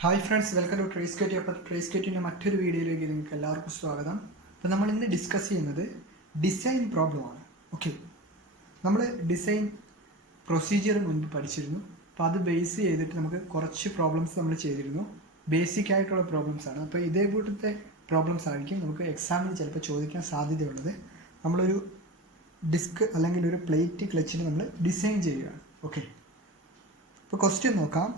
Hi friends, welcome to Trace Katie. അപ്പോൾ trace കേറ്റിൻ്റെ മറ്റൊരു വീഡിയോയിലേക്ക് നിങ്ങൾക്ക് എല്ലാവർക്കും സ്വാഗതം. അപ്പോൾ നമ്മൾ ഇന്ന് ഡിസ്കസ് ചെയ്യുന്നത് ഡിസൈൻ പ്രോബ്ലമാണ്. ഓക്കെ, നമ്മൾ ഡിസൈൻ പ്രൊസീജിയർ മുൻപ് പഠിച്ചിരുന്നു. അപ്പോൾ അത് ബേസ് ചെയ്തിട്ട് നമുക്ക് കുറച്ച് പ്രോബ്ലംസ് നമ്മൾ ചെയ്തിരുന്നു. ബേസിക് ആയിട്ടുള്ള പ്രോബ്ലംസ് ആണ്. അപ്പോൾ ഇതേ കൂട്ടത്തെ പ്രോബ്ലംസ് ആയിരിക്കും നമുക്ക് എക്സാമിന് ചിലപ്പോൾ ചോദിക്കാൻ സാധ്യതയുള്ളത്. നമ്മളൊരു ഡിസ്ക് അല്ലെങ്കിൽ ഒരു പ്ലേറ്റ് ക്ലച്ചിന് നമ്മൾ ഡിസൈൻ ചെയ്യുകയാണ്. ഓക്കെ, അപ്പോൾ ക്വസ്റ്റ്യൻ നോക്കാം.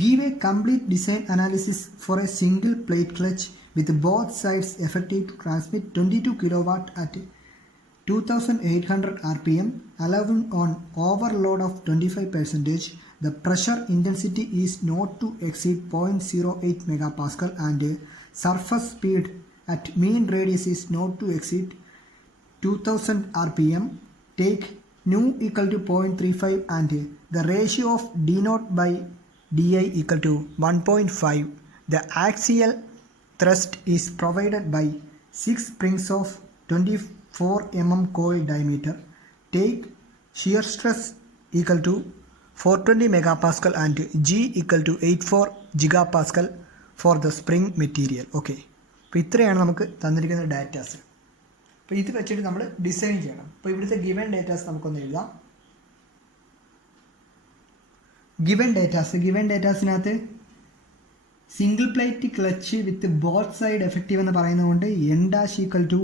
Give a complete design analysis for a single plate clutch with both sides effective to transmit 22 kW at 2800 rpm, allowing on overload of 25%. The pressure intensity is not to exceed 0.08 megapascal and surface speed at mean radius is not to exceed 2000 rpm. Take nu equal to 0.35 and the ratio of d naught by di equal to 1.5. The axial thrust is provided by 6 springs of 24 mm coil diameter. Take shear stress equal to 420 megapascal and G equal to 84 gigapascal for the spring material. Okay, അപ്പോൾ ഇത്രയാണ് നമുക്ക് തന്നിരിക്കുന്ന datas. അപ്പോൾ ഇത് വെച്ചിട്ട് നമ്മൾ design ചെയ്യണം. അപ്പോൾ ഇവിടുത്തെ ഗിവൻ ഡാറ്റാസ് നമുക്കൊന്ന് എഴുതാം. ഗിവൻ ഡേറ്റാസിനകത്ത് single plate clutch with both side effective എന്ന് പറയുന്നതുകൊണ്ട് n dash equal to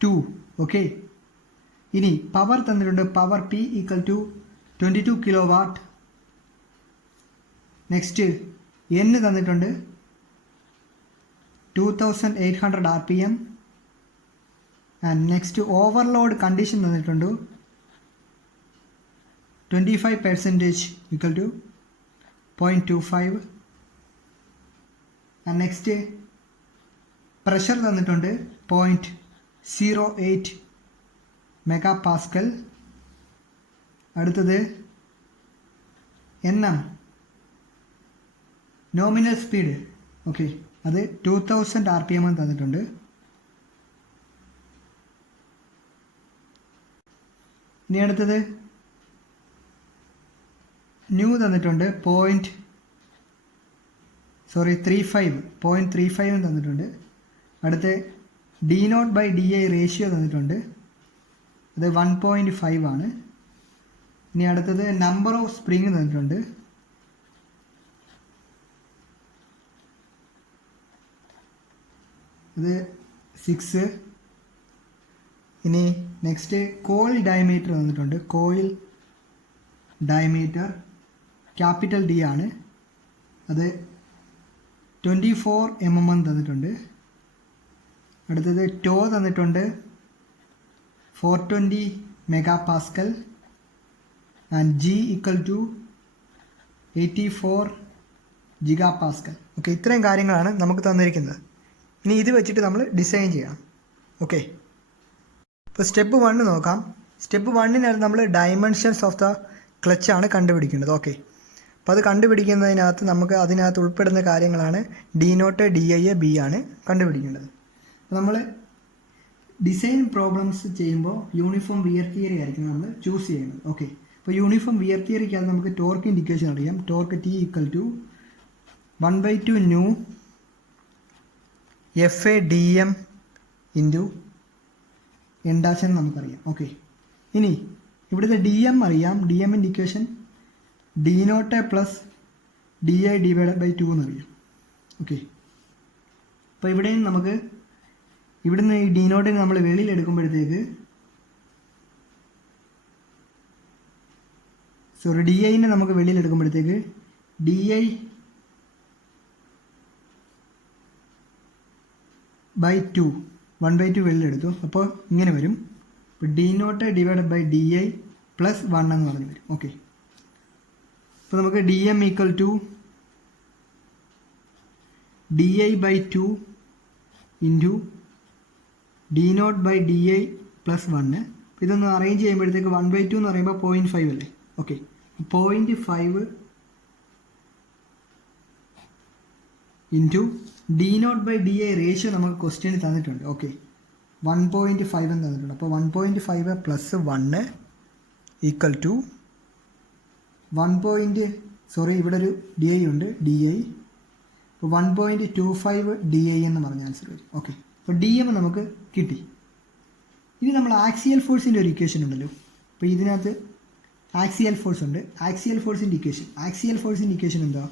2. Okay, ഇനി പവർ തന്നിട്ടുണ്ട്. Power P equal to 22 kW. Next n തന്നിട്ടുണ്ട് 2800 rpm. And next overload condition തന്നിട്ടുണ്ട് 25% equal to 0.25. and next pressure തന്നിട്ടുണ്ട് 0.08 megapascal. അടുത്തത് nm nominal speed. Okay, അത് 2000 rpm തന്നിട്ടുണ്ട്. ഇനി അടുത്തത് ന്യൂ തന്നിട്ടുണ്ട് 0.35 തന്നിട്ടുണ്ട്. അടുത്ത് D naught by D I ratio തന്നിട്ടുണ്ട്, അത് 1.5 ആണ്. ഇനി അടുത്തത് നമ്പർ ഓഫ് സ്പ്രിങ് തന്നിട്ടുണ്ട്, അത് 6. ഇനി നെക്സ്റ്റ് കോയിൽ ഡയമീറ്റർ തന്നിട്ടുണ്ട്. കോയിൽ ഡയമീറ്റർ ക്യാപിറ്റൽ ഡി ആണ്, അത് 24 mm തന്നിട്ടുണ്ട്. അടുത്തത് ടോ തന്നിട്ടുണ്ട് 420 megapascal and G equal to 84 gigapascal. Okay, ഇത്രയും കാര്യങ്ങളാണ് നമുക്ക് തന്നിരിക്കുന്നത്. ഇനി ഇത് വെച്ചിട്ട് നമ്മൾ ഡിസൈൻ ചെയ്യണം. ഓക്കെ, ഇപ്പോൾ സ്റ്റെപ്പ് 1 നോക്കാം. സ്റ്റെപ്പ് 1 നമ്മൾ ഡയമെൻഷൻസ് ഓഫ് ദ ക്ലച്ചാണ് കണ്ടുപിടിക്കേണ്ടത്. ഓക്കെ, അപ്പോൾ അത് കണ്ടുപിടിക്കുന്നതിനകത്ത് നമുക്ക് അതിനകത്ത് ഉൾപ്പെടുന്ന കാര്യങ്ങളാണ് D naught D I B ആണ് കണ്ടുപിടിക്കേണ്ടത്. അപ്പോൾ നമ്മൾ ഡിസൈൻ പ്രോബ്ലംസ് ചെയ്യുമ്പോൾ യൂണിഫോം വിയർ തിയറി ആയിരിക്കും നമ്മൾ ചൂസ് ചെയ്യുന്നത്. ഓക്കെ, അപ്പോൾ യൂണിഫോം വിയർ തിയറിക്കകത്ത് നമുക്ക് ടോർക്കിൻ്റെ ഇക്വേഷൻ അറിയാം. Torque T equal to 1/2 mu F A D M into N dash എന്ന് നമുക്കറിയാം. ഓക്കെ, ഇനി ഇവിടുത്തെ ഡി എം അറിയാം. ഡി എമ്മിൻ്റെ equation D naught plus D I divide by 2 എന്നറിയാം. ഓക്കെ, അപ്പോൾ ഇവിടെയും നമുക്ക് ഇവിടുന്ന് ഈ ഡി നോട്ടിന് നമ്മൾ വെളിയിൽ എടുക്കുമ്പോഴത്തേക്ക് ഡി ഐനെ നമുക്ക് വെളിയിൽ എടുക്കുമ്പോഴത്തേക്ക് ഡി ഐ ബൈ 2 1/2 വെളിയിലെടുത്തു. അപ്പോൾ ഇങ്ങനെ വരും. ഇപ്പോൾ D naught divide by D I plus 1 എന്ന് പറഞ്ഞ് വരും. ഓക്കെ, അപ്പോൾ നമുക്ക് D M equal to D I by 2 into D naught by D I plus 1. ഇതൊന്ന് അറേഞ്ച് ചെയ്യുമ്പോഴത്തേക്ക് 1/2 എന്ന് പറയുമ്പോൾ 0.5 അല്ലേ. Okay, 0.5 into D naught by D I ratio നമുക്ക് ക്വസ്റ്റ്യനിൽ തന്നിട്ടുണ്ട്. ഓക്കെ, 1.5 എന്ന് തന്നിട്ടുണ്ട്. അപ്പോൾ 1.5 പ്ലസ് 1 ഈക്വൽ ടു 1.5 സോറി ഇവിടെ ഒരു ഡി ഐ ഉണ്ട്, ഡി ഐ 1.25 ഡി ഐ എന്ന് പറഞ്ഞ ആൻസർ വരും. ഓക്കെ, അപ്പോൾ ഡി എം നമുക്ക് കിട്ടി. ഇനി നമ്മൾ ആക്സിയൽ ഫോഴ്സിൻ്റെ ഒരു ഇക്വേഷൻ ഉണ്ടല്ലോ. അപ്പോൾ ഇതിനകത്ത് ആക്സിയൽ ഫോഴ്സ് ഉണ്ട്. ആക്സിയൽ ഫോഴ്സിൻ്റെ ഇക്വേഷൻ എന്താ?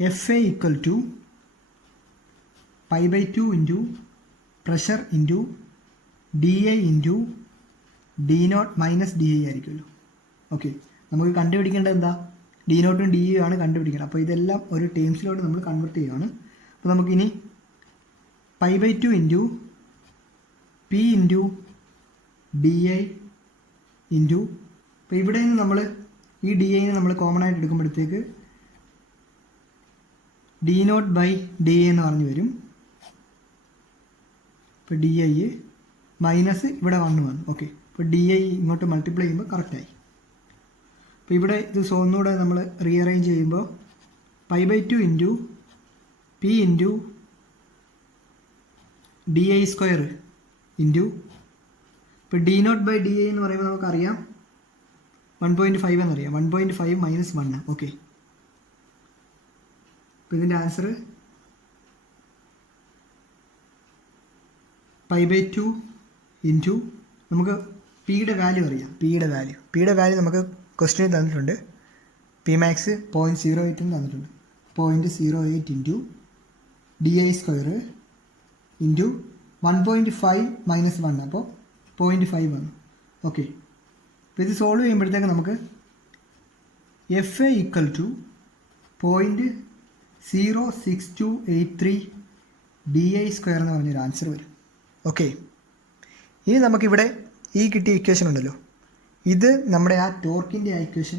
F A equal to π/2 into pressure into D I into D naught minus D I ആയിരിക്കുമല്ലോ. ഓക്കെ, നമുക്ക് കണ്ടുപിടിക്കേണ്ടത് എന്താ? ഡി നോട്ടും ഡി ഐ ആണ് കണ്ടുപിടിക്കേണ്ടത്. അപ്പോൾ ഇതെല്ലാം ഒരു ടേംസിലോട്ട് നമ്മൾ കൺവേർട്ട് ചെയ്യുകയാണ്. അപ്പോൾ നമുക്കിനി π/2 into P into D I into, അപ്പോൾ ഇവിടെ നിന്ന് നമ്മൾ ഈ ഡി ഐനെ നമ്മൾ കോമൺ ആയിട്ട് എടുക്കുമ്പോഴത്തേക്ക് D naught by D I എന്ന് പറഞ്ഞു വരും. ഇപ്പോൾ ഡി ഐ മൈനസ് ഇവിടെ 1 വന്നു. ഓക്കെ, ഇപ്പോൾ ഡി ഐ ഇങ്ങോട്ട് മൾട്ടിപ്ലൈ ചെയ്യുമ്പോൾ കറക്റ്റായി. അപ്പോൾ ഇവിടെ ഇത് ഒന്നുകൂടെ നമ്മൾ റീഅറേഞ്ച് ചെയ്യുമ്പോൾ π/2 into P into D I square into, ഇപ്പോൾ D naught by D I എന്ന് പറയുമ്പോൾ നമുക്കറിയാം 1.5 എന്നറിയാം. 1.5 മൈനസ് 1. ഓക്കെ, അപ്പോൾ ഇതിൻ്റെ ആൻസർ π/2 ഇൻറ്റു, നമുക്ക് പിയുടെ വാല്യൂ അറിയാം. പിയുടെ വാല്യൂ നമുക്ക് ക്വസ്റ്റ്യൻ തന്നിട്ടുണ്ട്. പി മാക്സ് 0.08 തന്നിട്ടുണ്ട്. 0.08 into D I square into 1.5 minus 1, അപ്പോൾ 0.5 വന്നു. ഓക്കെ, അപ്പോൾ ഇത് സോൾവ് ചെയ്യുമ്പോഴത്തേക്ക് നമുക്ക് F A equal to 0.06283 D I square എന്ന് പറഞ്ഞൊരു ആൻസർ വരും. ഓക്കെ, ഇനി നമുക്കിവിടെ ഈ കിട്ടിയ ഇക്വേഷൻ ഉണ്ടല്ലോ, ഇത് നമ്മുടെ ആ ടോർക്കിൻ്റെ ആ ഇക്വേഷൻ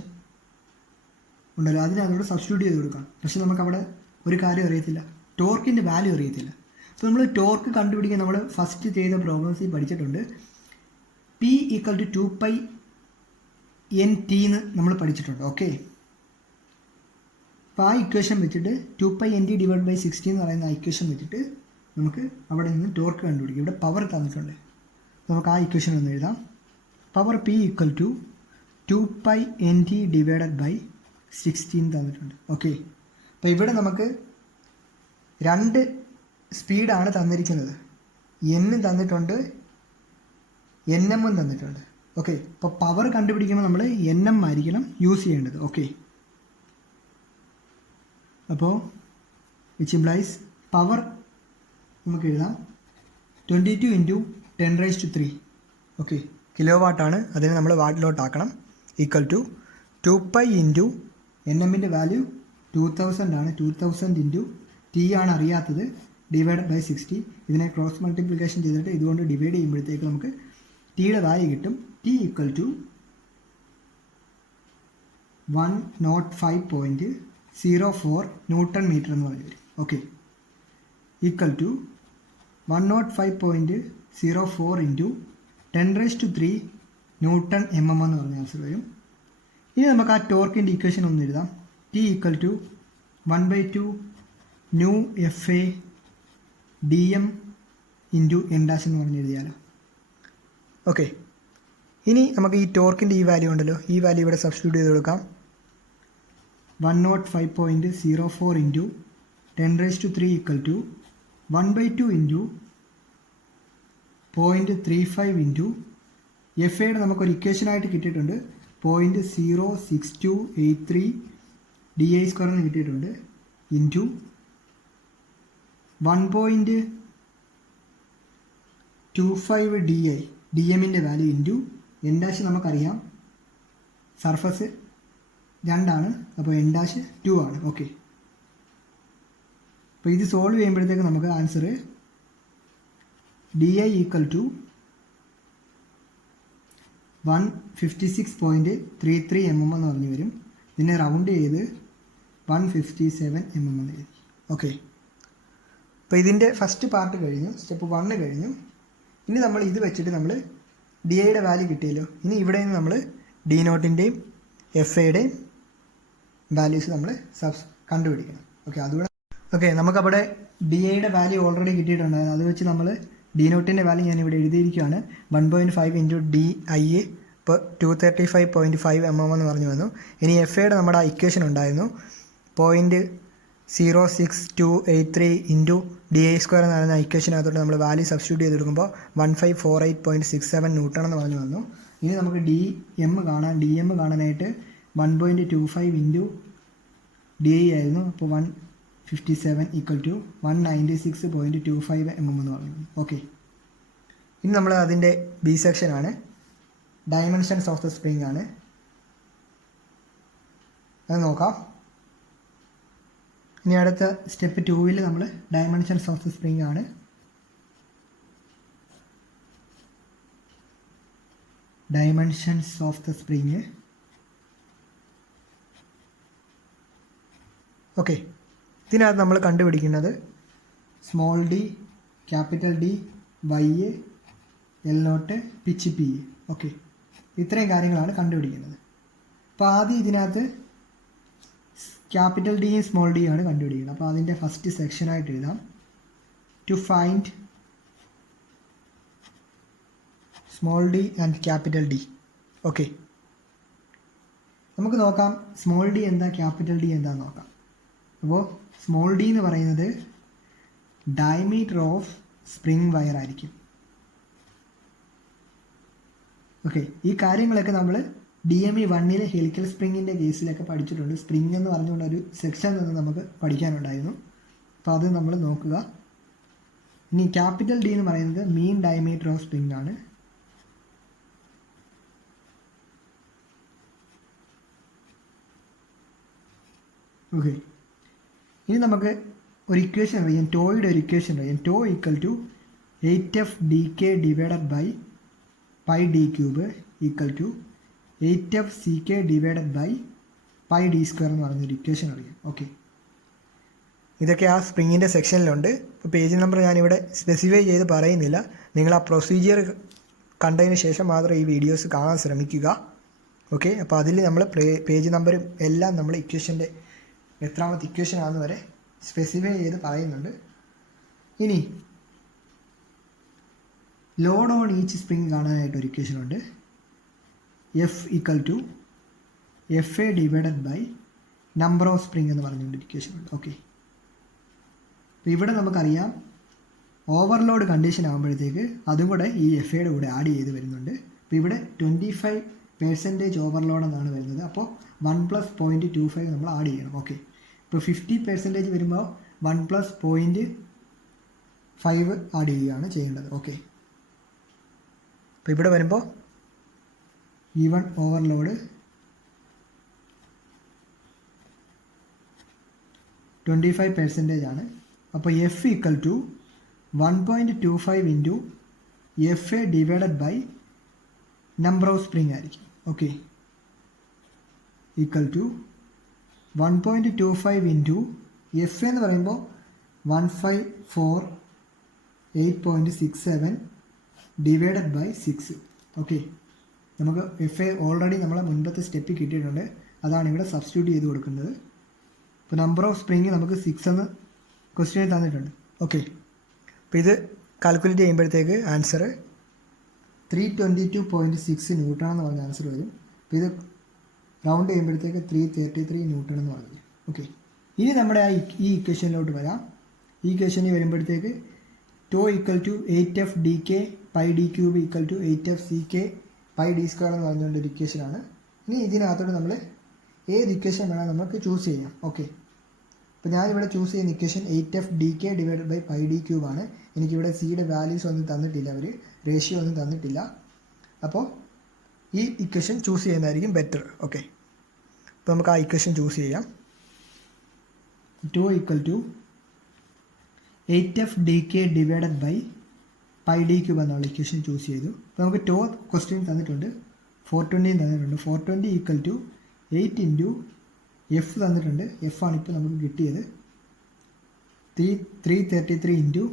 ഉണ്ടല്ലോ, അതിനകത്തോട് സബ്സ്റ്റിറ്റ്യൂട്ട് ചെയ്ത് കൊടുക്കാം. പക്ഷെ നമുക്കവിടെ ഒരു കാര്യം അറിയത്തില്ല, ടോർക്കിൻ്റെ വാല്യൂ അറിയത്തില്ല. അപ്പോൾ നമ്മൾ ടോർക്ക് കണ്ടുപിടിക്കാൻ നമ്മൾ ഫസ്റ്റ് ചെയ്ത പ്രോബ്ലംസിൽ പഠിച്ചിട്ടുണ്ട്. പി ഈക്വൽ ടു 2π/NT എന്ന് നമ്മൾ പഠിച്ചിട്ടുണ്ട്. ഓക്കെ, അപ്പോൾ ആ ഇക്വേഷൻ വെച്ചിട്ട് 2πNT ഡിവൈഡ് ബൈ 60 എന്ന് പറയുന്ന ആ ഇക്വേഷൻ വെച്ചിട്ട് നമുക്ക് അവിടെ നിന്ന് ടോർക്ക് കണ്ടുപിടിക്കും. ഇവിടെ പവർ തന്നിട്ടുണ്ട്, നമുക്ക് ആ ഇക്വേഷൻ ഒന്ന് എഴുതാം. Power P equal to 2πNT divided by 16 തന്നിട്ടുണ്ട്. ഓക്കെ, അപ്പോൾ ഇവിടെ നമുക്ക് 2 സ്പീഡാണ് തന്നിരിക്കുന്നത്. എൻ തന്നിട്ടുണ്ട്, NM തന്നിട്ടുണ്ട്. ഓക്കെ, അപ്പോൾ പവർ കണ്ടുപിടിക്കുമ്പോൾ നമ്മൾ NM ആയിരിക്കണം യൂസ് ചെയ്യേണ്ടത്. ഓക്കെ, അപ്പോൾ വിച്ച് ഇംപ്ലൈസ് പവർ നമുക്ക് എഴുതാം 22 ഇൻറ്റു 10⁻³ ഓക്കെ, കിലോ വാട്ടാണ്, അതിനെ നമ്മൾ വാട്ടിലോട്ടാക്കണം. ഈക്വൽ ടു 2π ഇൻറ്റു NMൻ്റെ വാല്യൂ 2000 ആണ്. 2000 ഇൻറ്റു T ആണ് അറിയാത്തത്, ഡിവൈഡ് ബൈ 60. ഇതിനെ ക്രോസ് മൾട്ടിപ്ലിക്കേഷൻ ചെയ്തിട്ട് ഇതുകൊണ്ട് ഡിവൈഡ് ചെയ്യുമ്പോഴത്തേക്ക് നമുക്ക് ടിയുടെ വാല്യൂ കിട്ടും. T equal to 105.04 newton metre എന്ന് പറഞ്ഞു വരും. Okay, equal to 105.04 into 10⁻³ newton MM എന്ന് പറഞ്ഞ ആൻസർ വരും. ഇനി നമുക്ക് ആ ടോർക്കിൻ്റെ ഇക്വേഷൻ ഒന്ന് എഴുതാം. T equal to 1/2 mu FA DM into N dash എന്ന് പറഞ്ഞ് എഴുതിയാലോ. ഓക്കെ, ഇനി നമുക്ക് ഈ ടോർക്കിൻ്റെ ഈ വാല്യൂ ഉണ്ടല്ലോ, ഈ വാല്യൂ ഇവിടെ സബ്സ്റ്റിറ്റ്യൂട്ട് ചെയ്ത് കൊടുക്കാം. 105.04 into 10⁻³ equal to 1/2 into 0.35 into FAയുടെ നമുക്കൊരു ഇക്വേഷനായിട്ട് കിട്ടിയിട്ടുണ്ട് 0.06283 DI സ്ക്വയർ എന്ന് കിട്ടിയിട്ടുണ്ട്. ഇൻറ്റു 1.25 DI DMൻ്റെ വാല്യൂ ഇൻറ്റു N ഡാഷ് നമുക്കറിയാം സർഫസ് 2 ആണ്, അപ്പോൾ N ഡാഷ് 2 ആണ്. ഓക്കെ, അപ്പോൾ ഇത് സോൾവ് ചെയ്യുമ്പോഴത്തേക്ക് നമുക്ക് answer DI equal to 156.33 mm എന്ന് പറഞ്ഞു വരും. ഇതിനെ റൗണ്ട് ചെയ്ത് 157 mm എന്ന് എഴുതി. ഓക്കെ, അപ്പോൾ ഇതിൻ്റെ ഫസ്റ്റ് പാർട്ട് കഴിഞ്ഞു, സ്റ്റെപ്പ് 1 കഴിഞ്ഞു. ഇനി നമ്മൾ ഇത് വെച്ചിട്ട് നമ്മൾ DIയുടെ വാല്യൂ കിട്ടിയല്ലോ. ഇനി ഇവിടെ നിന്ന് നമ്മൾ D നോട്ടിൻ്റെയും FAയുടെയും വാല്യൂസ് നമ്മൾ കണ്ടുപിടിക്കണം. ഓക്കെ, അതുകൂടെ ഓക്കെ, നമുക്കവിടെ DIയുടെ വാല്യൂ ഓൾറെഡി കിട്ടിയിട്ടുണ്ടായിരുന്നു. അത് വെച്ച് നമ്മൾ D നോട്ടിൻ്റെ വാല്യൂ ഞാൻ ഇവിടെ എഴുതിയിരിക്കുകയാണ്. 1.5 ഇൻറ്റു DI അപ്പോൾ 235.5 mm എന്ന് പറഞ്ഞു വന്നു. ഇനി എഫ് എയുടെ നമ്മുടെ ഇക്വേഷൻ ഉണ്ടായിരുന്നു 0.06283 ഇൻറ്റു DI² എന്ന് പറയുന്ന ഇക്വേഷനകത്തോട്ട് നമ്മൾ വാല്യൂ സബ്സ്റ്റിറ്റ്യൂട്ട് ചെയ്ത് കൊടുക്കുമ്പോൾ 1548.67 ന്യൂട്ടൺ എന്ന് പറഞ്ഞു വന്നു. ഇനി നമുക്ക് ഡി എം കാണാനായിട്ട് 1.25 ഇൻറ്റു DI ആയിരുന്നു. അപ്പോൾ 157 ഈക്വൽ ടു 196.25 mm എന്ന് പറഞ്ഞു. ഓക്കെ, ഇനി നമ്മൾ അതിൻ്റെ ബി സെക്ഷനാണ്, ഡയമെൻഷൻസ് ഓഫ് ദ സ്പ്രിംഗ് ആണ്. അത് നോക്കാം. ഇനി അടുത്ത സ്റ്റെപ്പ് 2-ൽ നമ്മൾ ഡയമെൻഷൻസ് ഓഫ് ദ സ്പ്രിംഗ് ആണ്. Dimensions of the spring. Okay, ഇതിനകത്ത് നമ്മൾ കണ്ടുപിടിക്കുന്നത് small d, capital D, Y, L0, pitch P. Okay, ഇത്രയും കാര്യങ്ങളാണ് കണ്ടുപിടിക്കുന്നത്. അപ്പോൾ ആദ്യം ഇതിനകത്ത് ക്യാപിറ്റൽ ഡിയും സ്മോൾ ഡിയും ആണ് കണ്ടുപിടിക്കുന്നത്. അപ്പോൾ അതിൻ്റെ ഫസ്റ്റ് സെക്ഷനായിട്ട് എഴുതാം, to find small d and capital D. Okay, നമുക്ക് നോക്കാം സ്മോൾ ഡി എന്താ ക്യാപിറ്റൽ ഡി എന്താന്ന് നോക്കാം. അപ്പോൾ സ്മോൾ ഡി എന്ന് പറയുന്നത് ഡയമീറ്റർ ഓഫ് സ്പ്രിംഗ് വയർ ആയിരിക്കും. ഓക്കെ, ഈ കാര്യങ്ങളൊക്കെ നമ്മൾ DME 1-ലെ ഹെലിക്കൽ സ്പ്രിങ്ങിൻ്റെ കേസിലൊക്കെ പഠിച്ചിട്ടുണ്ട്. സ്പ്രിംഗ് എന്ന് പറഞ്ഞുകൊണ്ട് ഒരു സെക്ഷൻ തന്നെ നമുക്ക് പഠിക്കാനുണ്ടായിരുന്നു. അപ്പോൾ അത് നമ്മൾ നോക്കുക. ഇനി ക്യാപിറ്റൽ ഡി എന്ന് പറയുന്നത് മീൻ ഡയമീറ്റർ ഓഫ് സ്പ്രിംഗ് ആണ്. ഓക്കെ, ഇനി നമുക്ക് ഒരു ഇക്വേഷൻ അറിയാം, ടോയുടെ ഒരു ഇക്വേഷൻ അറിയാം. Tau equal to 8F dk divided by pi D cube equal to 8F CK divided by pi D square എന്ന് പറഞ്ഞൊരു ഇക്വേഷൻ അറിയാം. ഓക്കെ, ഇതൊക്കെ ആ സ്പ്രിങ്ങിൻ്റെ സെക്ഷനിലുണ്ട്. ഇപ്പോൾ പേജ് നമ്പർ ഞാനിവിടെ സ്പെസിഫൈ ചെയ്ത് പറയുന്നില്ല. നിങ്ങൾ ആ പ്രൊസീജിയർ കണ്ടതിന് ശേഷം മാത്രം ഈ വീഡിയോസ് കാണാൻ ശ്രമിക്കുക. ഓക്കെ, അപ്പോൾ അതിൽ നമ്മൾ പേജ് നമ്പറും എല്ലാം നമ്മൾ ഇക്വേഷൻ്റെ എത്രാമത്തെ ഇക്വേഷൻ ആണെന്ന് വരെ സ്പെസിഫൈ ചെയ്ത് പറയുന്നുണ്ട്. ഇനി ലോഡ് ഓൺ ഈച്ച് സ്പ്രിംഗ് കാണാനായിട്ട് ഒരു ഇക്വേഷൻ ഉണ്ട്. F equal to F A divided by number of spring എന്ന് പറഞ്ഞുകൊണ്ട് ഇക്വേഷൻ ഉണ്ട്. ഓക്കെ, അപ്പോൾ ഇവിടെ നമുക്കറിയാം ഓവർലോഡ് കണ്ടീഷൻ ആകുമ്പോഴത്തേക്ക് അതും കൂടെ ഈ എഫ് എയുടെ കൂടെ ആഡ് ചെയ്ത് വരുന്നുണ്ട്. അപ്പോൾ ഇവിടെ 25% ഓവർലോഡ് എന്നാണ് വരുന്നത്. അപ്പോൾ 1 + 0.25 നമ്മൾ ആഡ് ചെയ്യണം. ഓക്കെ, ഇപ്പോൾ 50% വരുമ്പോൾ 1 + 0.5 ആഡ് ചെയ്യുകയാണ് ചെയ്യേണ്ടത്. ഓക്കെ, അപ്പോൾ ഇവിടെ വരുമ്പോൾ ഈവൺ ഓവർലോഡ് 25% ആണ്. അപ്പോൾ F equal to 1.25 into F A divided by number of spring ആയിരിക്കും. Okay, equal to 1.25 into F എന്ന് പറയുമ്പോൾ 154.8.67 ഡിവൈഡഡ് ബൈ 6. ഓക്കെ, നമുക്ക് എഫ് എ ഓൾറെഡി നമ്മളെ മുൻപത്തെ സ്റ്റെപ്പിൽ കിട്ടിയിട്ടുണ്ട്. അതാണ് ഇവിടെ സബ്സ്റ്റിറ്റ്യൂട്ട് ചെയ്ത് കൊടുക്കുന്നത്. ഇപ്പോൾ നമ്പർ ഓഫ് സ്പ്രിംഗ് നമുക്ക് 6 എന്ന് ക്വസ്റ്റ്യനിൽ തന്നിട്ടുണ്ട്. ഓക്കെ, അപ്പോൾ ഇത് കാൽക്കുലേറ്റ് ചെയ്യുമ്പോഴത്തേക്ക് ആൻസർ 322.6 ന്യൂട്ടൺ എന്ന് പറഞ്ഞ ആൻസർ വരും. അപ്പോൾ ഇത് റൗണ്ട് ചെയ്യുമ്പോഴത്തേക്ക് 333 ന്യൂട്ടൺ എന്ന് പറഞ്ഞത്. ഓക്കെ, ഇനി നമ്മുടെ ഈ ഇക്വേഷനിലോട്ട് വരാം. ഈ ഇക്വേഷനിൽ വരുമ്പോഴത്തേക്ക് tau equal to 8F dk pi D cube equal to 8F CK pi D square എന്ന് പറഞ്ഞുകൊണ്ടൊരു ഇക്വേഷനാണ്. ഇനി ഇതിനകത്തോട്ട് നമ്മൾ ഏത് ഇക്വേഷൻ വേണം നമുക്ക് ചൂസ് ചെയ്യാം. ഓക്കെ, അപ്പോൾ ഞാനിവിടെ ചൂസ് ചെയ്യുന്ന equation 8F dk divided by pi D ക്യൂബാണ്. എനിക്കിവിടെ സിയുടെ വാല്യൂസ് ഒന്നും തന്നിട്ടില്ല, അവർ റേഷ്യോ ഒന്നും തന്നിട്ടില്ല. അപ്പോൾ ഈ ഇക്വേഷൻ ചൂസ് ചെയ്യുന്നതായിരിക്കും ബെറ്റർ. ഓക്കെ, അപ്പോൾ നമുക്ക് ആ ഇക്വേഷൻ ചൂസ് ചെയ്യാം. Tau equal to 8F dk divided by pi D cube എന്നുള്ള ഇക്വേഷൻ ചൂസ് ചെയ്തു. അപ്പോൾ നമുക്ക് ടോ ക്വസ്റ്റ്യൻ തന്നിട്ടുണ്ട്, 420 തന്നിട്ടുണ്ട്. 420 ഈക്വൽ ടു 8 ഇൻറ്റു എഫ് തന്നിട്ടുണ്ട്. എഫ് ആണ് ഇപ്പോൾ നമുക്ക് കിട്ടിയത്. 333 ഇൻറ്റു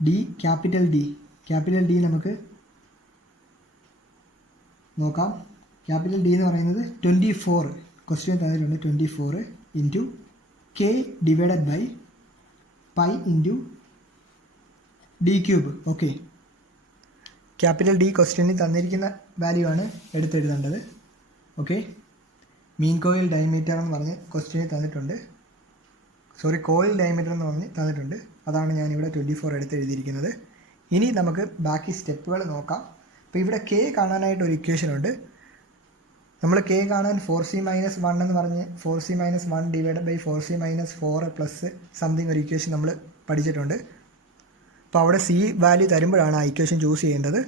ഡി, ക്യാപിറ്റൽ ഡി നമുക്ക് നോക്കാം. ക്യാപിറ്റൽ ഡി എന്ന് പറയുന്നത് 24 ക്വസ്റ്റ്യൻ തന്നിട്ടുണ്ട്. 24 into K divided by pi into D cube. Okay, capital D ക്വസ്റ്റ്യനിൽ തന്നിരിക്കുന്ന വാല്യൂ ആണ് എടുത്തെഴുതേണ്ടത്. ഓക്കെ, മീൻ കോയിൽ ഡയമീറ്റർ എന്ന് പറഞ്ഞ് ക്വസ്റ്റ്യനിൽ തന്നിട്ടുണ്ട്. കോയിൽ ഡയമീറ്റർ എന്ന് പറഞ്ഞ് തന്നിട്ടുണ്ട്. അതാണ് ഞാനിവിടെ 24 എടുത്തെഴുതിയിരിക്കുന്നത്. ഇനി നമുക്ക് ബാക്കി സ്റ്റെപ്പുകൾ നോക്കാം. അപ്പോൾ ഇവിടെ കെ കാണാനായിട്ട് ഒരു ഇക്വേഷൻ ഉണ്ട്. നമ്മൾ കെ കാണാൻ 4c-1 എന്ന് പറഞ്ഞ് 4c-1 divided by 4c-4 plus something ഒരു ഇക്വേഷൻ നമ്മൾ പഠിച്ചിട്ടുണ്ട്. അപ്പോൾ അവിടെ സി വാല്യൂ തരുമ്പോഴാണ് ആ ഇക്വേഷൻ ചൂസ് ചെയ്യേണ്ടത്.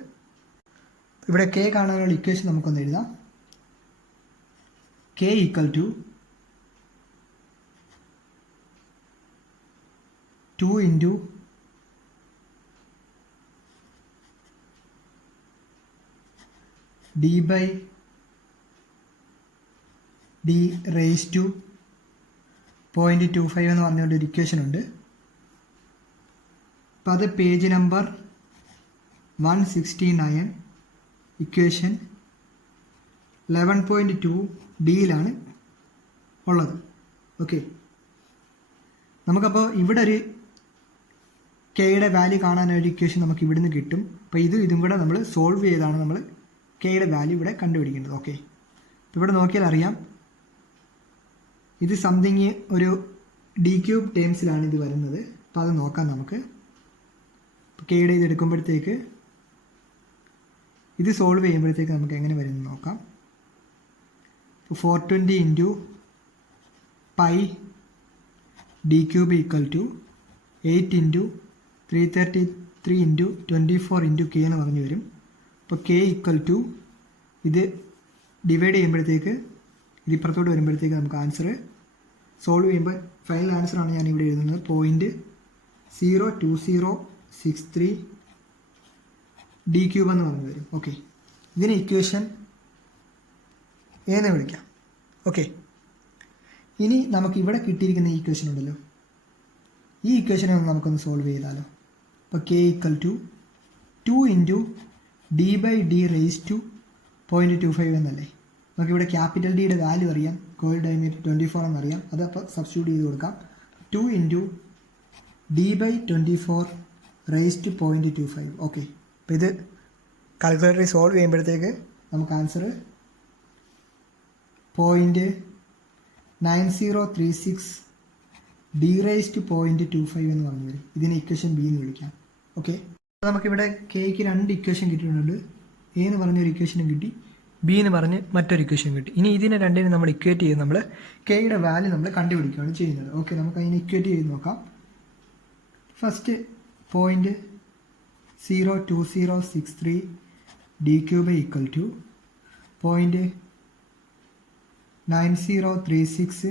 ഇവിടെ കെ കാണാനുള്ള ഇക്വേഷൻ നമുക്കൊന്ന് എഴുതാം. K equal to 2 into D by D raise to 0.25 എന്ന് പറഞ്ഞുകൊണ്ട് ഒരു ഇക്വേഷൻ ഉണ്ട്. അപ്പോൾ അത് പേജ് നമ്പർ 169 ഇക്വേഷൻ 11.2 ഡിയിലാണ് ഉള്ളത്. ഓക്കെ, നമുക്കപ്പോൾ ഇവിടെ ഒരു കെയുടെ വാല്യൂ കാണാനൊരു ഇക്വേഷൻ നമുക്ക് ഇവിടുന്ന് കിട്ടും. അപ്പോൾ ഇതും കൂടെ നമ്മൾ സോൾവ് ചെയ്താണ് നമ്മൾ കെയുടെ വാല്യൂ ഇവിടെ കണ്ടുപിടിക്കേണ്ടത്. ഓക്കെ, ഇവിടെ നോക്കിയാൽ അറിയാം ഇത് സംതിങ് ഒരു ഡി ക്യൂബ് ടേംസിലാണ് ഇത് വരുന്നത്. അപ്പോൾ അത് നോക്കാം നമുക്ക്. കെയുടെ ഇത് എടുക്കുമ്പോഴത്തേക്ക് ഇത് സോൾവ് ചെയ്യുമ്പോഴത്തേക്ക് നമുക്ക് എങ്ങനെ വരുമെന്ന് നോക്കാം. ഇപ്പോൾ 420 ഇൻറ്റു pi D cube equal to 8 into 333 into 24 into K എന്ന് പറഞ്ഞു വരും. അപ്പോൾ കെ ഈക്വൽ ടു ഇത് ഡിവൈഡ് ചെയ്യുമ്പോഴത്തേക്ക് ഇത് ഇപ്പുറത്തോട്ട് വരുമ്പോഴത്തേക്ക് നമുക്ക് ആൻസർ സോൾവ് ചെയ്യുമ്പോൾ ഫൈനൽ ആൻസറാണ് ഞാനിവിടെ എഴുതുന്നത്. 0.02063 ഡി ക്യൂബ് എന്ന് പറഞ്ഞു വരും. ഓക്കെ, ഇതിന് ഇക്വേഷൻ എന്ന് വിളിക്കാം. ഓക്കെ, ഇനി നമുക്ക് ഇവിടെ കിട്ടിയിരിക്കുന്ന ഈ ഇക്വേഷൻ ഉണ്ടല്ലോ, ഈ ഇക്വേഷനെ ഒന്ന് നമുക്കൊന്ന് സോൾവ് ചെയ്താലോ. അപ്പോൾ K equal to 2 into D by D raise to 0.25 എന്നല്ലേ. നമുക്കിവിടെ ക്യാപിറ്റൽ ഡിയുടെ വാല്യൂ അറിയാം, കോയിൽ ഡയമീറ്റർ 24 എന്നറിയാം. അത് അപ്പോൾ സബ്സ്റ്റിറ്റ്യൂട്ട് ചെയ്ത് കൊടുക്കാം. 2 into D by 24 raise to 0.25. Okay, അപ്പോൾ ഇത് കാൽക്കുലേറ്ററിൽ സോൾവ് ചെയ്യുമ്പോഴത്തേക്ക് നമുക്ക് ആൻസർ 0.9036 ഡി റേസ് ടു 0.25 എന്ന് പറഞ്ഞു വരും. ഇതിനെ ഇക്വേഷൻ ബി എന്ന് വിളിക്കാം. ഓക്കെ, നമുക്കിവിടെ കെയ്ക്ക് 2 ഇക്വേഷൻ കിട്ടിയിട്ടുണ്ട്. എ എന്ന് പറഞ്ഞൊരു ഇക്വേഷനും കിട്ടി, ബി എന്ന് പറഞ്ഞ് മറ്റൊരു ഇക്വേഷൻ കിട്ടി. ഇനി ഇതിനെ രണ്ടിനും നമ്മൾ ഇക്വേറ്റ് ചെയ്ത് നമ്മൾ കെയുടെ വാല്യൂ നമ്മൾ കണ്ടുപിടിക്കുകയാണ് ചെയ്യുന്നത്. ഓക്കെ, നമുക്ക് അതിനെ ഇക്വേറ്റ് ചെയ്ത് നോക്കാം. First 0.02063 D cube equal to 0.9036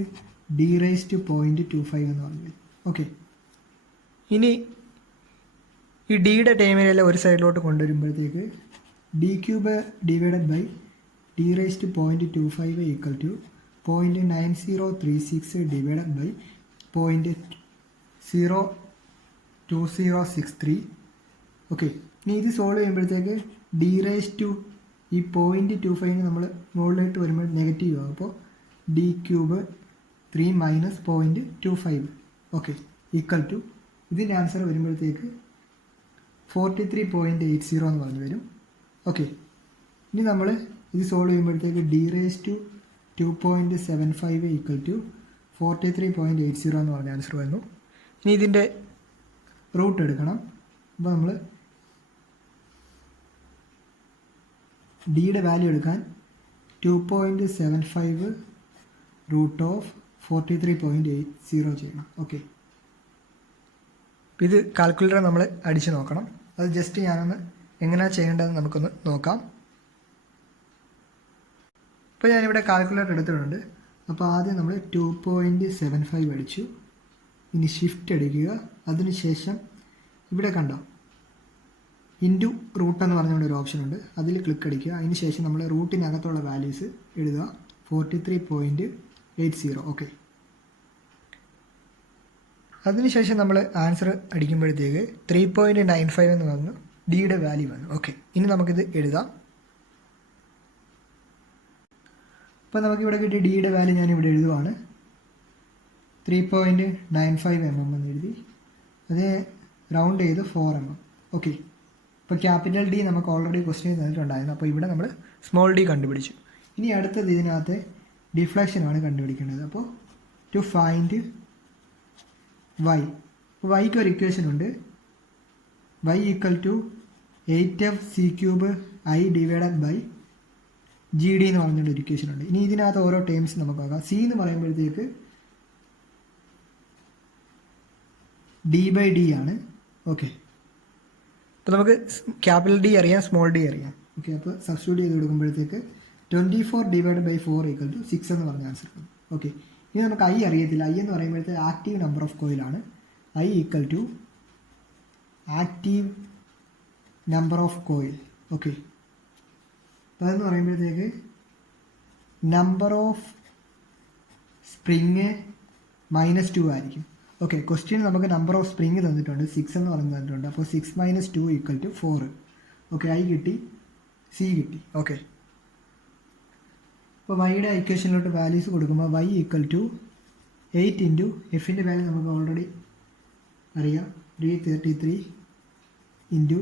D raise to 0.25 എന്ന് പറഞ്ഞു. ഓക്കെ, ഇനി ഈ ഡിയുടെ ടൈമിലെല്ലാം ഒരു സൈഡിലോട്ട് കൊണ്ടുവരുമ്പോഴത്തേക്ക് D cube divided by D raise to 0.25 equal to 0.9036 divided by 0.02063. Okay, ഇനി ഇത് സോൾവ് ചെയ്യുമ്പോഴത്തേക്ക് ഡി റേസ് ടു ഈ 0.25 നമ്മൾ മുകളിലോട്ട് വരുമ്പോൾ നെഗറ്റീവ് ആകും. അപ്പോൾ D cube 3 minus 0.25. Okay, equal to ഇതിൻ്റെ ആൻസർ വരുമ്പോഴത്തേക്ക് 43.80 എന്ന് പറഞ്ഞു വരും. ഓക്കെ, ഇനി നമ്മൾ ഇത് സോൾവ് ചെയ്യുമ്പോഴത്തേക്ക് D raise to 2.75 equal to 43.80 എന്ന് പറഞ്ഞ ആൻസർ വന്നു. ഇനി ഇതിൻ്റെ റൂട്ട് എടുക്കണം. അപ്പോൾ നമ്മൾ ഡിയുടെ വാല്യൂ എടുക്കാൻ 2.75 റൂട്ട് ഓഫ് 43.80 ചെയ്യണം. ഓക്കെ, ഇത് കാൽക്കുലേറ്റർ നമ്മൾ അടിച്ച് നോക്കണം. അത് ജസ്റ്റ് ഞാനൊന്ന് എങ്ങനെയാണ് ചെയ്യേണ്ടതെന്ന് നമുക്കൊന്ന് നോക്കാം. ഇപ്പോൾ ഞാനിവിടെ കാൽക്കുലേറ്റർ എടുത്തിട്ടുണ്ട്. അപ്പോൾ ആദ്യം നമ്മൾ 2.75 അടിച്ചു. ഇനി ഷിഫ്റ്റ് അടിക്കുക. അതിനുശേഷം ഇവിടെ കണ്ടോ ഇൻറ്റു റൂട്ട് എന്ന് പറഞ്ഞുകൊണ്ട് ഒരു ഓപ്ഷൻ ഉണ്ട്, അതിൽ ക്ലിക്ക് അടിക്കുക. അതിന് ശേഷം നമ്മൾ റൂട്ടിനകത്തുള്ള വാല്യൂസ് എഴുതുക 43.80. ഓക്കെ, അതിനുശേഷം നമ്മൾ ആൻസർ അടിക്കുമ്പോഴത്തേക്ക് 3.95 എന്ന് പറഞ്ഞു ഡിയുടെ വാല്യൂ വന്നു. ഓക്കെ, ഇനി നമുക്കിത് എഴുതാം. അപ്പോൾ നമുക്കിവിടെ കിട്ടിയ ഡിയുടെ വാല്യൂ ഞാനിവിടെ എഴുതുവാണ്. 3.95 mm എന്ന് എഴുതി. അത് റൗണ്ട് ചെയ്ത് 4 mm. ഓക്കെ, ഇപ്പോൾ ക്യാപിറ്റൽ ഡി നമുക്ക് ഓൾറെഡി ക്വസ്റ്റ്യൻ തന്നിട്ടുണ്ടായിരുന്നു. അപ്പോൾ ഇവിടെ നമ്മൾ സ്മോൾ ഡി കണ്ടുപിടിച്ചു. ഇനി അടുത്തത് ഇതിനകത്ത് ഡിഫ്ലക്ഷനാണ് കണ്ടുപിടിക്കേണ്ടത്. അപ്പോൾ ടു ഫൈൻഡ് വൈ, അപ്പോൾ വൈക്ക് ഒരു ഇക്വേഷൻ ഉണ്ട്. y equal to 8f(c³ i divided by GD എന്ന് പറഞ്ഞൊരു ഇക്വേഷൻ ഉണ്ട്. ഇനി ഇതിനകത്ത് ഓരോ ടേംസ് നമുക്ക് നോക്കാം. സി എന്ന് പറയുമ്പോഴത്തേക്ക് d/d ആണ്. ഓക്കെ, അപ്പോൾ നമുക്ക് ക്യാപിറ്റൽ ഡി അറിയാം, സ്മോൾ ഡി അറിയാം. ഓക്കെ, അപ്പോൾ സബ്സ്റ്റിറ്റ്യൂട്ട് ചെയ്ത് കൊടുക്കുമ്പോഴത്തേക്ക് 24 ഡിവൈഡ് ബൈ 4 ഈക്വൽ ടു 6 എന്ന് പറഞ്ഞ ആൻസർ കിട്ടും. ഓക്കെ, ഇനി നമുക്ക് ഐ അറിയത്തില്ല. ഐ എന്ന് പറയുമ്പോഴത്തേക്ക് ആക്റ്റീവ് നമ്പർ ഓഫ് കോയിലാണ്. I equal to active number of coil. Okay, അപ്പോൾ അതെന്ന് പറയുമ്പോഴത്തേക്ക് നമ്പർ ഓഫ് സ്പ്രിങ് -2 ആയിരിക്കും. ഓക്കെ, ക്വസ്റ്റ്യൻ നമുക്ക് നമ്പർ ഓഫ് സ്പ്രിങ് തന്നിട്ടുണ്ട്, 6 എന്ന് പറഞ്ഞ് തന്നിട്ടുണ്ട്. അപ്പോൾ 6 - 2 ഈക്വൽ ടു 4. ഓക്കെ, ഐ കിട്ടി, സി കിട്ടി. ഓക്കെ, അപ്പോൾ വൈയുടെ ഇക്വേഷനിലോട്ട് വാല്യൂസ് കൊടുക്കുമ്പോൾ y ഈക്വൽ ടു 8 ഇൻറ്റു എഫിൻ്റെ വാല്യൂ നമുക്ക് ഓൾറെഡി അറിയാം, 333 ഇൻറ്റു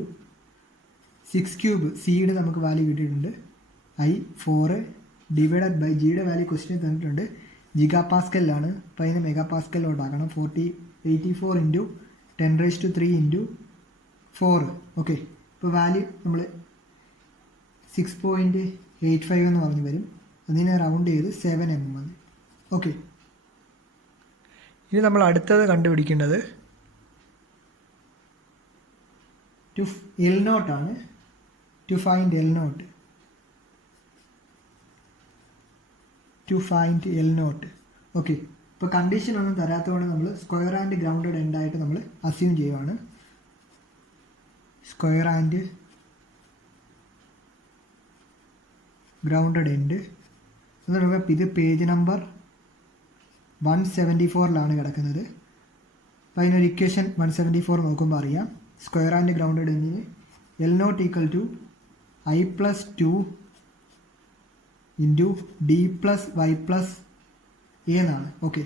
6³ സിയുടെ നമുക്ക് വാല്യൂ കിട്ടിയിട്ടുണ്ട് ഐ 4 ഡിവൈഡഡ് ബൈ ജിയുടെ വാല്യൂ ക്വസ്റ്റ്യൻ തന്നിട്ടുണ്ട് ജിഗാ പാസ്കലിലാണ്. അപ്പോൾ അതിന് മെഗാ പാസ്കലിലോട്ടാക്കണം. 84 into 10⁻³ into 4. ഓക്കെ, ഇപ്പോൾ വാല്യൂ നമ്മൾ 6.85 എന്ന് പറഞ്ഞ് വരും. അതിനെ റൗണ്ട് ചെയ്ത് 7 mm മതി. ഓക്കെ, ഇനി നമ്മൾ അടുത്തത് കണ്ടുപിടിക്കേണ്ടത് L0 ആണ്. To find L0. ഓക്കെ, ഇപ്പോൾ കണ്ടീഷൻ ഒന്നും തരാത്തതുകൊണ്ട് നമ്മൾ സ്ക്വയർ ആൻഡ് ഗ്രൗണ്ടഡ് എൻഡ് ആയിട്ട് നമ്മൾ അസ്യൂം ചെയ്യുവാണ്. സ്ക്വയർ ആൻഡ് ഗ്രൗണ്ടഡ് എൻഡ് എന്ന് പറയുമ്പോൾ ഇത് പേജ് നമ്പർ 174 കിടക്കുന്നത്. അപ്പോൾ അതിനൊരു ഇക്വേഷൻ 174 നോക്കുമ്പോൾ അറിയാം. സ്ക്വയർ ആൻഡ് ഗ്രൗണ്ടഡ് എൻഡിന് L0 equal to I+2 into D + Y + A എന്നാണ്. ഓക്കെ,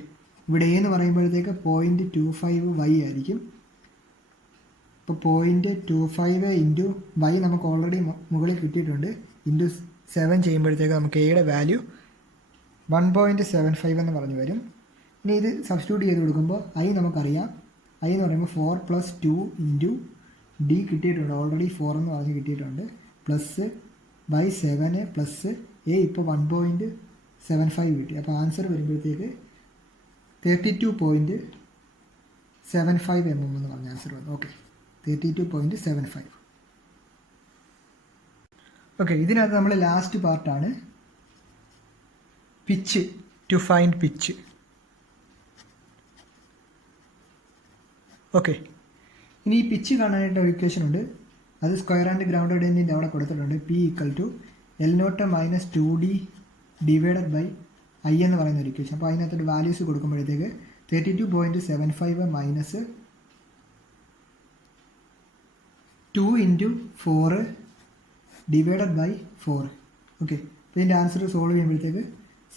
ഇവിടെ A എന്ന് പറയുമ്പോഴത്തേക്ക് 0.25y ആയിരിക്കും. ഇപ്പോൾ 0.25 ഇൻറ്റു y നമുക്ക് ഓൾറെഡി മുകളിൽ കിട്ടിയിട്ടുണ്ട്. ഇൻറ്റു 7 ചെയ്യുമ്പോഴത്തേക്ക് നമുക്ക് എയുടെ വാല്യൂ 1.75 എന്ന് പറഞ്ഞു വരും. ഇനി ഇത് സബ്സ്റ്റിറ്റ്യൂട്ട് ചെയ്ത് കൊടുക്കുമ്പോൾ ഐ നമുക്കറിയാം. ഐ എന്ന് പറയുമ്പോൾ 4 + 2 ഇൻറ്റു ഡി കിട്ടിയിട്ടുണ്ട്, ഓൾറെഡി 4 എന്ന് പറഞ്ഞ് കിട്ടിയിട്ടുണ്ട്. പ്ലസ് ബൈ 7 പ്ലസ് എ ഇപ്പോൾ 1.75 കിട്ടി. അപ്പോൾ ആൻസർ വരുമ്പോഴത്തേക്ക് 32.75 mm എന്ന് പറഞ്ഞ ആൻസർ വന്നു. ഓക്കെ, 32.75. ഓക്കെ, ഇതിനകത്ത് നമ്മൾ ലാസ്റ്റ് പാർട്ടാണ് pitch, to find pitch. Okay, ഇനി ഈ പിച്ച് കാണാനായിട്ട് ഒരു ഇക്വേഷൻ ഉണ്ട്. അത് സ്ക്വയർ ആൻഡ് ഗ്രൗണ്ടഡ് എൻഡിൻ്റെ അവിടെ കൊടുത്തിട്ടുണ്ട്. P equal to L0 - 2D divided by I എന്ന് പറയുന്ന ഒരു ഇക്വേഷൻ. അപ്പോൾ അതിനകത്തൊരു വാല്യൂസ് കൊടുക്കുമ്പോഴത്തേക്ക് 32.75 minus 2 into 4 divided by 4. Okay, അപ്പോൾ ഇതിൻ്റെ ആൻസർ സോൾവ് ചെയ്യുമ്പോഴത്തേക്ക്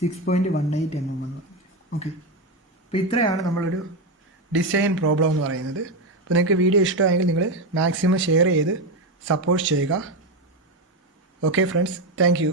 6.18 mm എന്ന് പറഞ്ഞു. ഓക്കെ, അപ്പോൾ ഇത്രയാണ് നമ്മളൊരു ഡിസൈൻ പ്രോബ്ലം എന്ന് പറയുന്നത്. അപ്പോൾ നിങ്ങൾക്ക് വീഡിയോ ഇഷ്ടമായെങ്കിൽ നിങ്ങൾ മാക്സിമം ഷെയർ ചെയ്ത് സപ്പോർട്ട് ചെയ്യുക. Okay friends, thank you.